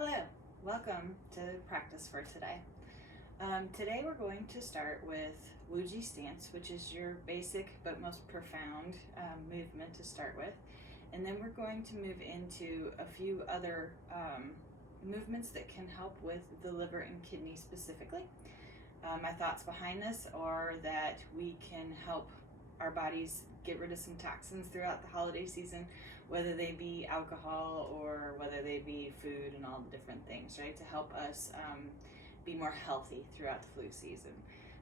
Hello, welcome to practice for today. Today we're going to start with Wuji stance, which is your basic but most profound movement to start with. And then we're going to move into a few other movements that can help with the liver and kidney specifically. My thoughts behind this are that we can help our bodies get rid of some toxins throughout the holiday season, whether they be alcohol or whether they be food and all the different things, right? To help us be more healthy throughout the flu season.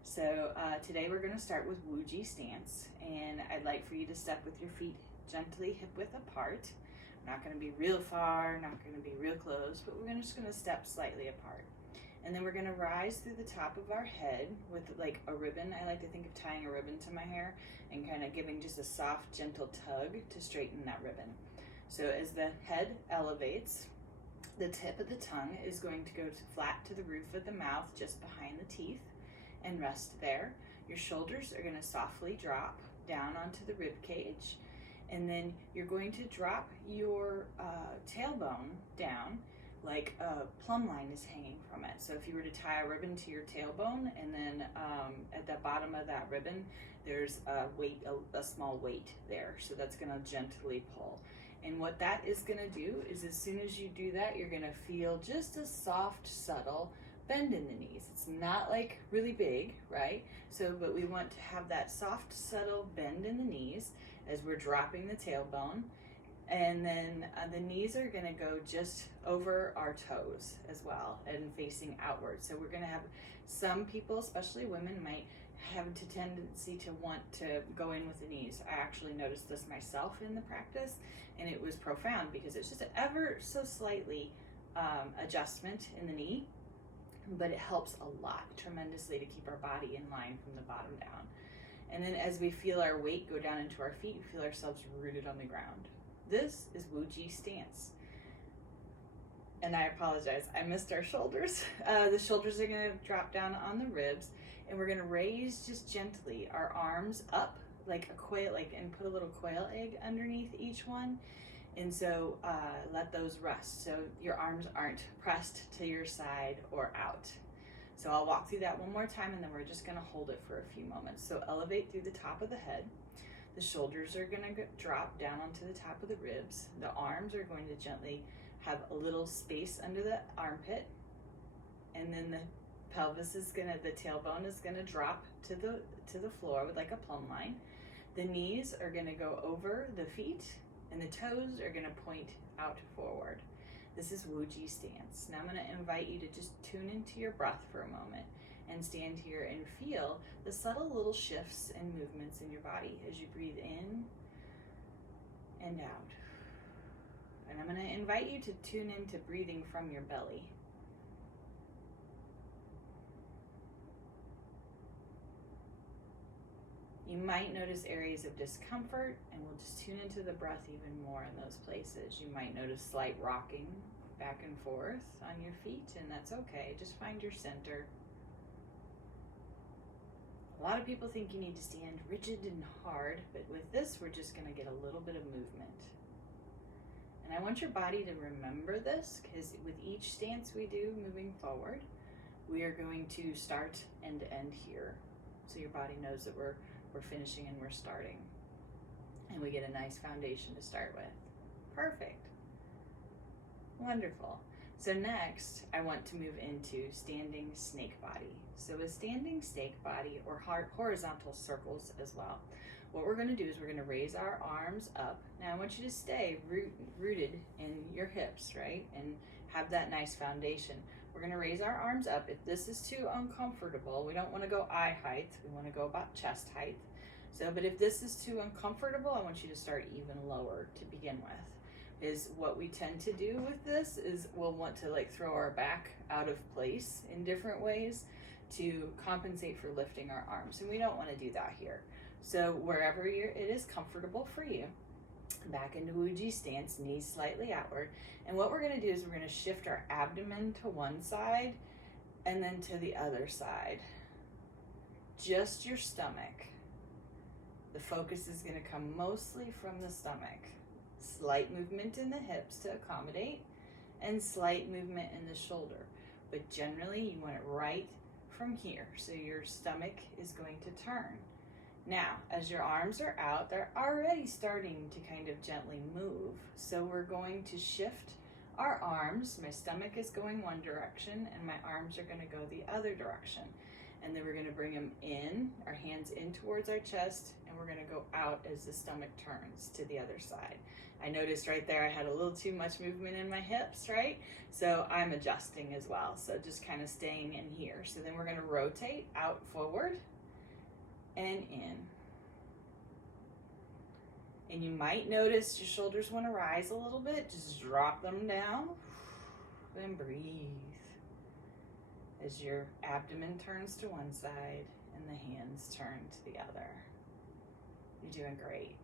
So today we're going to start with Wuji stance, and I'd like for you to step with your feet gently hip width apart. We're not going to be real far, not going to be real close, but we're just going to step slightly apart. And then we're going to rise through the top of our head with like a ribbon. I like to think of tying a ribbon to my hair and kind of giving just a soft, gentle tug to straighten that ribbon. So as the head elevates, the tip of the tongue is going to go flat to the roof of the mouth, just behind the teeth, and rest there. Your shoulders are going to softly drop down onto the rib cage, and then you're going to drop your tailbone down like a plumb line is hanging from it. So if you were to tie a ribbon to your tailbone, and then at the bottom of that ribbon, there's a small weight there. So that's gonna gently pull. And what that is gonna do is as soon as you do that, you're gonna feel just a soft, subtle bend in the knees. It's not like really big, right? But we want to have that soft, subtle bend in the knees as we're dropping the tailbone. And then the knees are gonna go just over our toes as well and facing outward. So we're gonna have some people, especially women, might have a tendency to want to go in with the knees. I actually noticed this myself in the practice, and it was profound because it's just an ever so slightly adjustment in the knee, but it helps a lot tremendously to keep our body in line from the bottom down. And then as we feel our weight go down into our feet, we feel ourselves rooted on the ground. This is Wuji stance. And I apologize, I missed our shoulders. The shoulders are gonna drop down on the ribs, and we're gonna raise just gently our arms up like a quail, and put a little quail egg underneath each one. And so let those rest. So your arms aren't pressed to your side or out. So I'll walk through that one more time, and then we're just gonna hold it for a few moments. So elevate through the top of the head. The shoulders are gonna drop down onto the top of the ribs. The arms are going to gently have a little space under the armpit. And then the pelvis is the tailbone is gonna drop to the floor with like a plumb line. The knees are gonna go over the feet, and the toes are gonna point out forward. This is Wuji stance. Now I'm gonna invite you to just tune into your breath for a moment and stand here and feel the subtle little shifts and movements in your body as you breathe in and out. And I'm going to invite you to tune into breathing from your belly. You might notice areas of discomfort, and we'll just tune into the breath even more in those places. You might notice slight rocking back and forth on your feet, and that's okay. Just find your center. A lot of people think you need to stand rigid and hard, but with this, we're just going to get a little bit of movement. And I want your body to remember this, because with each stance we do moving forward, we are going to start and end here. So your body knows that we're finishing and we're starting. And we get a nice foundation to start with. Perfect. Wonderful. So next, I want to move into standing snake body. So a standing snake body, or horizontal circles as well. What we're going to do is we're going to raise our arms up. Now I want you to stay rooted in your hips, right? And have that nice foundation. We're going to raise our arms up. If this is too uncomfortable, we don't want to go eye height. We want to go about chest height. But if this is too uncomfortable, I want you to start even lower to begin with. Is what we tend to do with this is we'll want to throw our back out of place in different ways to compensate for lifting our arms, and we don't want to do that here. So wherever it is comfortable for you, back into Wuji stance, knees slightly outward. And what we're going to do is we're going to shift our abdomen to one side and then to the other side. Just your stomach. The focus is going to come mostly from the stomach. Slight movement in the hips to accommodate, and slight movement in the shoulder. But generally, you want it right from here. So your stomach is going to turn. Now, as your arms are out, they're already starting to kind of gently move. So we're going to shift our arms. My stomach is going one direction and my arms are going to go the other direction. And then we're going to bring them in, our hands in towards our chest, and we're going to go out as the stomach turns to the other side. I noticed right there I had a little too much movement in my hips, right? So I'm adjusting as well. So just kind of staying in here. So then we're going to rotate out forward and in. And you might notice your shoulders want to rise a little bit. Just drop them down and breathe as your abdomen turns to one side and the hands turn to the other. You're doing great.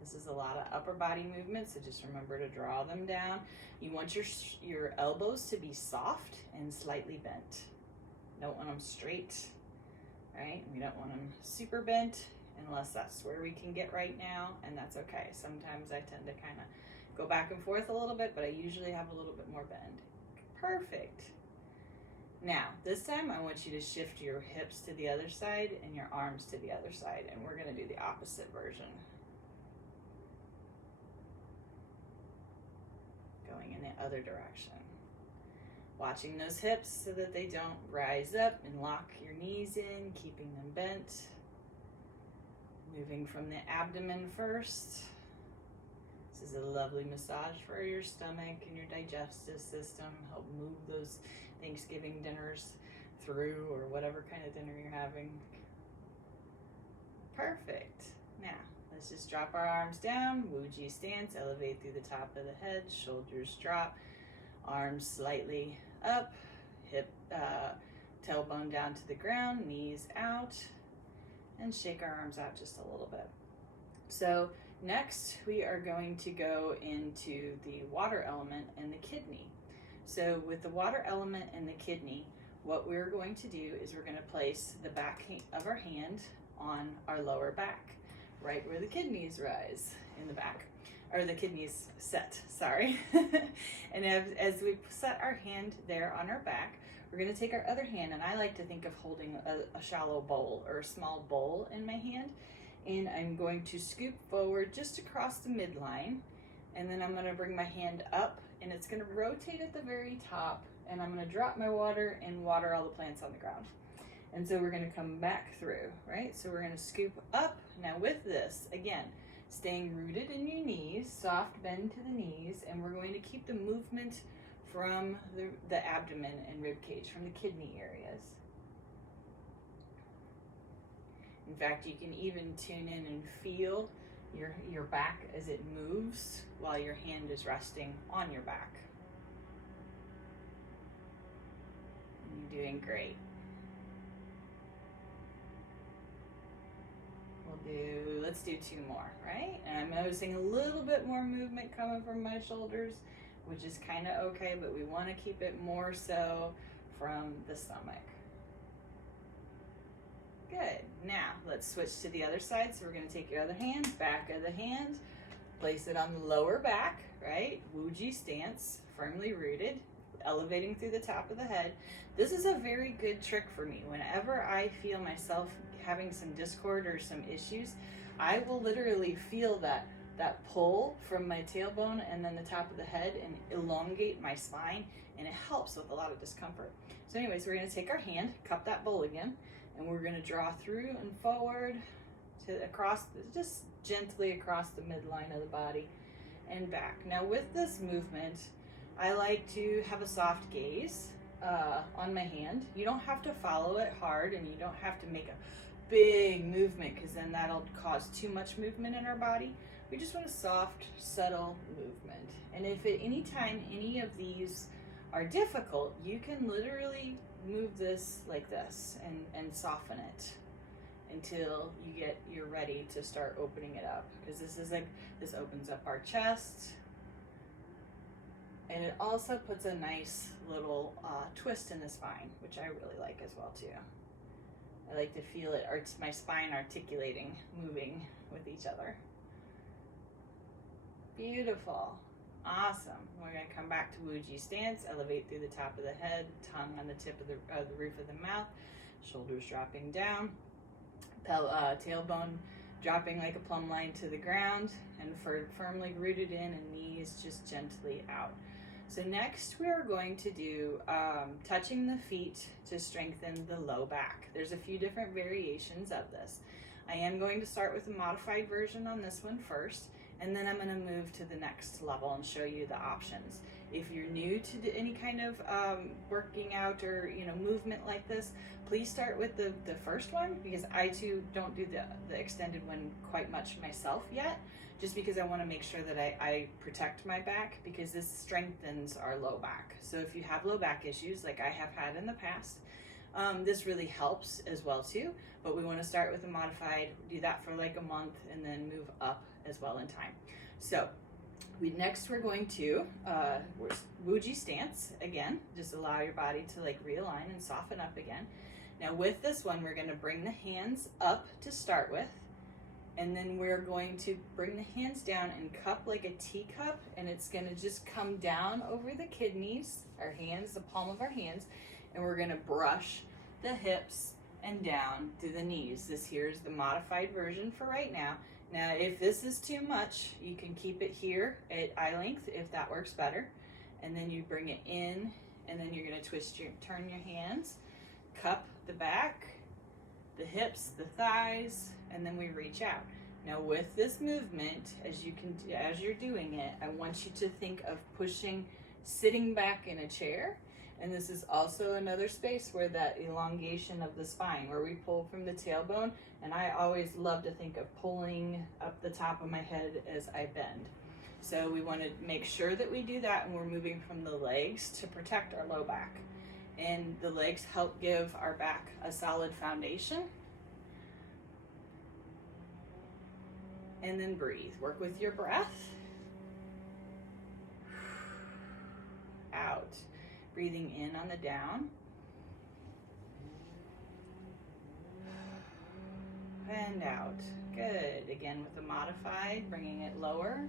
This is a lot of upper body movement, so just remember to draw them down. You want your elbows to be soft and slightly bent. Don't want them straight, right? We don't want them super bent unless that's where we can get right now, and that's okay. Sometimes I tend to kind of go back and forth a little bit, but I usually have a little bit more bend. Perfect. Now, this time I want you to shift your hips to the other side and your arms to the other side, and we're going to do the opposite version. Going in the other direction. Watching those hips so that they don't rise up, and lock your knees in, keeping them bent. Moving from the abdomen first. This is a lovely massage for your stomach and your digestive system. Help move those Thanksgiving dinners through, or whatever kind of dinner you're having. Perfect. Now, let's just drop our arms down. Wuji stance, elevate through the top of the head, shoulders drop, arms slightly up, hip, tailbone down to the ground, knees out, and shake our arms out just a little bit. So next we are going to go into the water element and the kidney. So with the water element and the kidney, what we're going to do is we're going to place the back of our hand on our lower back, right where the kidneys rise in the back, or the kidneys set, sorry. And as we set our hand there on our back, we're going to take our other hand, and I like to think of holding a shallow bowl or a small bowl in my hand, and I'm going to scoop forward just across the midline, and then I'm going to bring my hand up, and it's going to rotate at the very top, and I'm going to drop my water and water all the plants on the ground. And so we're going to come back through, right? So we're going to scoop up. Now with this, again, staying rooted in your knees, soft bend to the knees, and we're going to keep the movement from the abdomen and rib cage, from the kidney areas. In fact, you can even tune in and feel your back as it moves while your hand is resting on your back. And you're doing great. Let's do two more, right? And I'm noticing a little bit more movement coming from my shoulders, which is kind of okay, but we want to keep it more so from the stomach. Good. Now let's switch to the other side. So we're going to take your other hand, back of the hand, place it on the lower back, right? Wuji stance, firmly rooted, elevating through the top of the head. This is a very good trick for me. Whenever I feel myself having some discord or some issues, I will literally feel that pull from my tailbone and then the top of the head and elongate my spine, and it helps with a lot of discomfort. So anyways, we're going to take our hand, cup that bowl again, and we're going to draw through and forward to across, just gently across the midline of the body and back. Now with this movement, I like to have a soft gaze on my hand. You don't have to follow it hard, and you don't have to make a big movement, because then that'll cause too much movement in our body. We just want a soft, subtle movement. And if at any time any of these are difficult, you can literally move this like this and soften it until you're ready to start opening it up, because this opens up our chest, and it also puts a nice little twist in the spine, which I really like as well too. I like to feel it, or my spine articulating, moving with each other. Beautiful. Awesome. We're going to come back to Wuji stance. Elevate through the top of the head, tongue on the tip of the roof of the mouth, shoulders dropping down, tailbone dropping like a plumb line to the ground, and firmly rooted in, and knees just gently out. So next we are going to do touching the feet to strengthen the low back. There's a few different variations of this. I am going to start with a modified version on this one first, and then I'm going to move to the next level and show you the options. If you're new to any kind of working out or movement like this, please start with the first one, because I too don't do the extended one quite much myself yet, just because I want to make sure that I protect my back, because this strengthens our low back. So if you have low back issues like I have had in the past, this really helps as well too, but we want to start with a modified, do that for like a month, and then move up as well in time. So we're going to Wuji stance again. Just allow your body to like realign and soften up again. Now with this one, we're going to bring the hands up to start with, and then we're going to bring the hands down and cup like a teacup, and it's going to just come down over the kidneys, our hands, the palm of our hands, and we're going to brush the hips and down to the knees. This here is the modified version for right now. Now, if this is too much, you can keep it here at eye length if that works better. And then you bring it in, and then you're going to turn your hands, cup the back, the hips, the thighs, and then we reach out. Now, with this movement, as you're doing it, I want you to think of sitting back in a chair. And this is also another space where that elongation of the spine, where we pull from the tailbone, and I always love to think of pulling up the top of my head as I bend. So we want to make sure that we do that, and we're moving from the legs to protect our low back. And the legs help give our back a solid foundation. And then breathe. Work with your breath. Out. Breathing in on the down. And out. Good. Again with the modified, bringing it lower.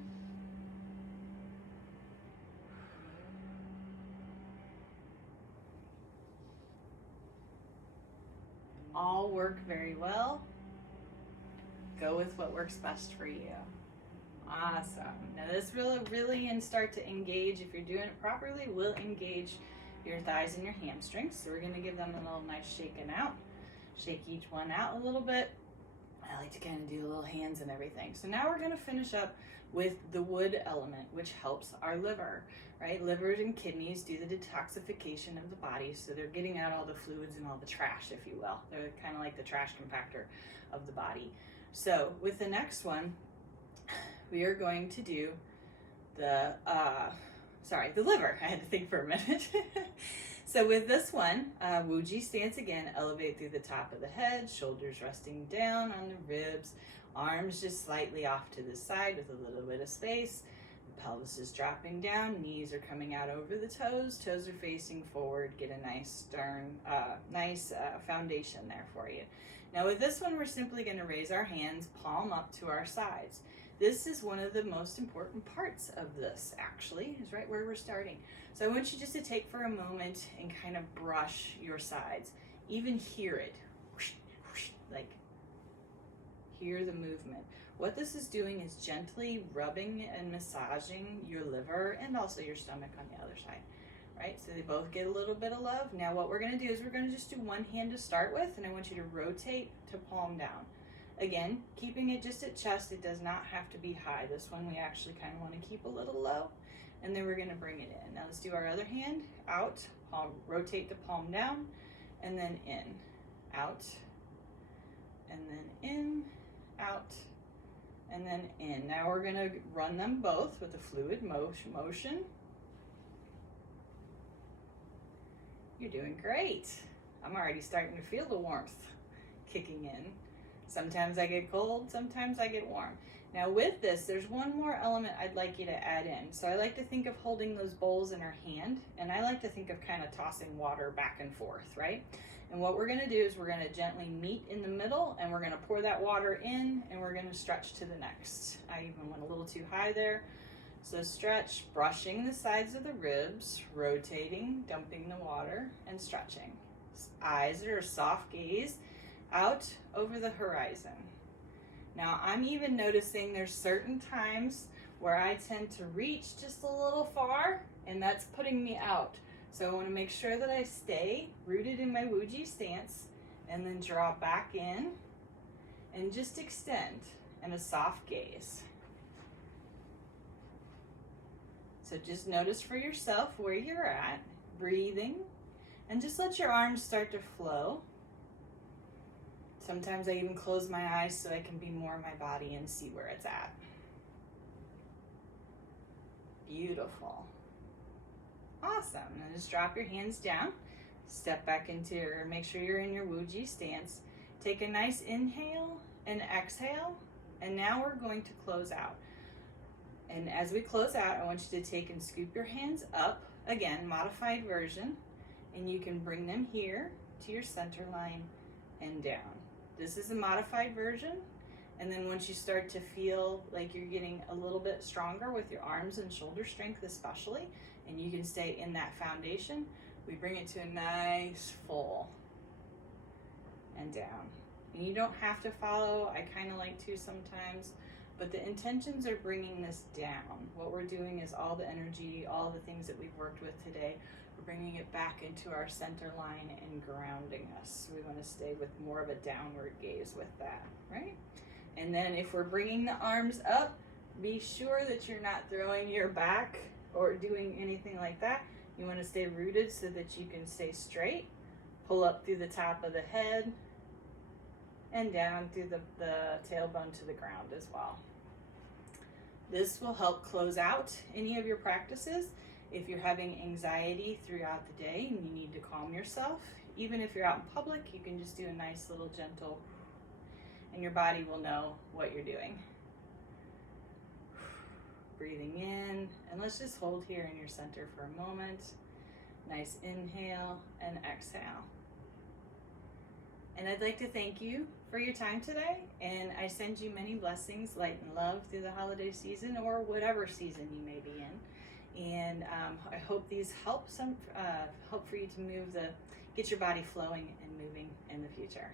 All work very well. Go with what works best for you. Awesome. Now this will really start to engage, if you're doing it properly, will engage your thighs and your hamstrings. So we're going to give them a little nice shaking out. Shake each one out a little bit. I like to kind of do little hands and everything. So now we're going to finish up with the wood element, which helps our liver, right? Livers and kidneys do the detoxification of the body, so they're getting out all the fluids and all the trash, if you will. They're kind of like the trash compactor of the body. So with the next one, we are going to do the liver. I had to think for a minute. So with this one, Wuji stance again, elevate through the top of the head, shoulders resting down on the ribs, arms just slightly off to the side with a little bit of space. The pelvis is dropping down, knees are coming out over the toes are facing forward. Get a nice foundation there for you. Now with this one, we're simply going to raise our hands palm up to our sides. This is one of the most important parts of this, actually, is right where we're starting. So I want you just to take for a moment and kind of brush your sides. Even hear it, like hear the movement. What this is doing is gently rubbing and massaging your liver and also your stomach on the other side, right? So they both get a little bit of love. Now what we're gonna do is we're gonna just do one hand to start with, and I want you to rotate to palm down. Again, keeping it just at chest, it does not have to be high. This one we actually kind of want to keep a little low, and then we're going to bring it in. Now let's do our other hand, out, palm, rotate the palm down, and then in, out, and then in, out, and then in. Now we're going to run them both with a fluid motion. You're doing great. I'm already starting to feel the warmth kicking in. Sometimes I get cold, sometimes I get warm. Now with this, there's one more element I'd like you to add in. So I like to think of holding those bowls in our hand, and I like to think of kind of tossing water back and forth, right? And what we're gonna do is we're gonna gently meet in the middle, and we're gonna pour that water in, and we're gonna stretch to the next. I even went a little too high there. So stretch, brushing the sides of the ribs, rotating, dumping the water, and stretching. Eyes are a soft gaze out over the horizon. Now I'm even noticing there's certain times where I tend to reach just a little far, and that's putting me out. So I want to make sure that I stay rooted in my Wuji stance and then draw back in and just extend in a soft gaze. So just notice for yourself where you're at, breathing, and just let your arms start to flow. Sometimes I even close my eyes so I can be more in my body and see where it's at. Beautiful. Awesome. Now just drop your hands down. Step back into your, make sure you're in your Wuji stance. Take a nice inhale and exhale. And now we're going to close out. And as we close out, I want you to take and scoop your hands up. Again, modified version. And you can bring them here to your center line and down. This is a modified version. And then once you start to feel like you're getting a little bit stronger with your arms and shoulder strength especially, and you can stay in that foundation, we bring it to a nice full and down. And you don't have to follow, I kind of like to sometimes, but the intentions are bringing this down. What we're doing is all the energy, all the things that we've worked with today, we're bringing it back into our center line and grounding us. We want to stay with more of a downward gaze with that, right? And then if we're bringing the arms up, be sure that you're not throwing your back or doing anything like that. You want to stay rooted so that you can stay straight. Pull up through the top of the head and down through the tailbone to the ground as well. This will help close out any of your practices. If you're having anxiety throughout the day and you need to calm yourself, even if you're out in public, you can just do a nice little gentle, and your body will know what you're doing. Breathing in, and let's just hold here in your center for a moment. Nice inhale and exhale. And I'd like to thank you for your time today, and I send you many blessings, light and love through the holiday season or whatever season you may be in. And I hope these help for you to get your body flowing and moving in the future.